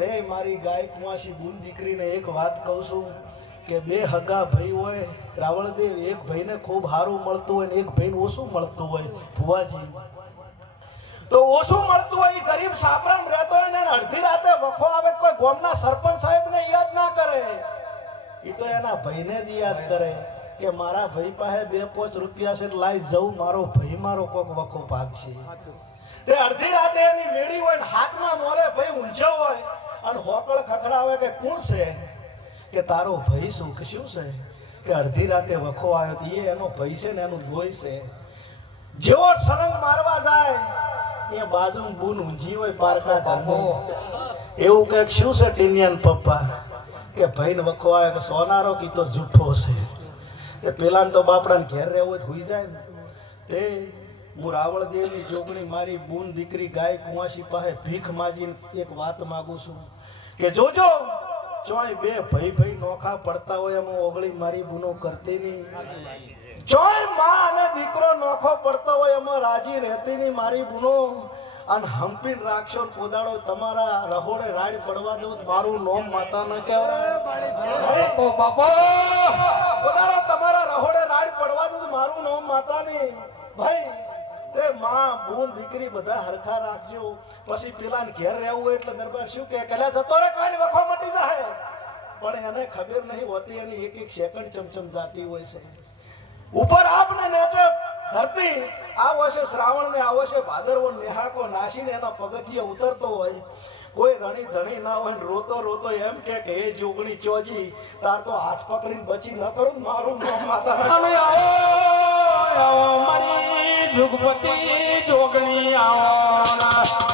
તે મારી ગાય કુંવાસી બુન દીકરીને એક વાત કહું છું કે બે હગા ભાઈ હોય રાવણદેવ, એક ભાઈને ખૂબ સારું મળતું હોય ને એક ભાઈને ઓછું મળતું હોય ભુવાજી, તો ઓછું મળતું હોય એ ગરીબ સાપરામ રહેતો હોય ને અડધી રાતે વખો આવે કોઈ ગામના સરપંચ સાહેબને યાદ ના કરે, એ તો એના ભાઈને જ યાદ કરે કે મારા ભાઈ પાસે 2-5 રૂપિયા છે લાઈ જવું, મારો ભાઈ મારો કોક વખો ભાગશે. તે અડધી રાતે એની મેળી હોય ને હાથમાં મોલે ભાઈ ઊંઝો હોય અને હોકળ ખખડાવે કે કોણ છે, કે તારો ભાઈ શું છે કે અડધી રાતે વખો આવ્યો તો એ એનો ભાઈ છે ને એનું જોઈ છે. જેવો સળંગ મારવા જાય એ બાજુ બૂન ઊંઝી હોય પારકા ઘરમાં, એવું કંઈક શું છે ટીનિયન પપ્પા કે ભાઈને વખો આવ્યો કે સોનારો કી તો જૂઠો છે, એ પેલાને તો બાપડાને ઘેર રહેવું જ હોઈ જાય ને. તે હું રાવણદેવની જોગણી મારી બૂન દીકરી ગાય કુંવાસી પાસે ભીખ માગીને એક વાત માગું છું કે જોજો ચોય બે ભાઈ નોખા પડતા હોય એમાં ઓગળી મારી બૂનો કરતી નહીં, ચોય માં અને દીકરો નોખો પડતો હોય એમાં રાજી રહેતી નહીં મારી બૂનો, અને હંપીને રાખશો કોદાડો તમારા રહોડે રાડ પડવા દો મારું નોમ માતા ન કહેવાય, કોદાડો તમારા રહોડે રાડ પડવા દો મારું નોમ માતા નહીં ભાઈ. તે માં બૂન દીકરી બધા હરખા રાખજો, પછી પેલાને ઘેર રહેવું હોય એટલે દરબાર શું કે કલ્યા જતો રે કાઈ વખો મટી જાય, પણ એને ખબર નહીં હોતી એની એક સેકન્ડ ચમચમ જાતી હોય છે. ઉપર આપને નેચે ધરતી આવો છે શ્રાવણ ને આવો છે ભાદરવો નેહાકો નાસીને એના પગથિયે ઉતરતો હોય, કોઈ રણી ધણી ના હોય રોતો રોતો એમ કે હે જોગણી ચોજી તાર તો હાથ પકડીને બચી ન કરું મારું માતા મારી જુગપતિ જોગણી આવો.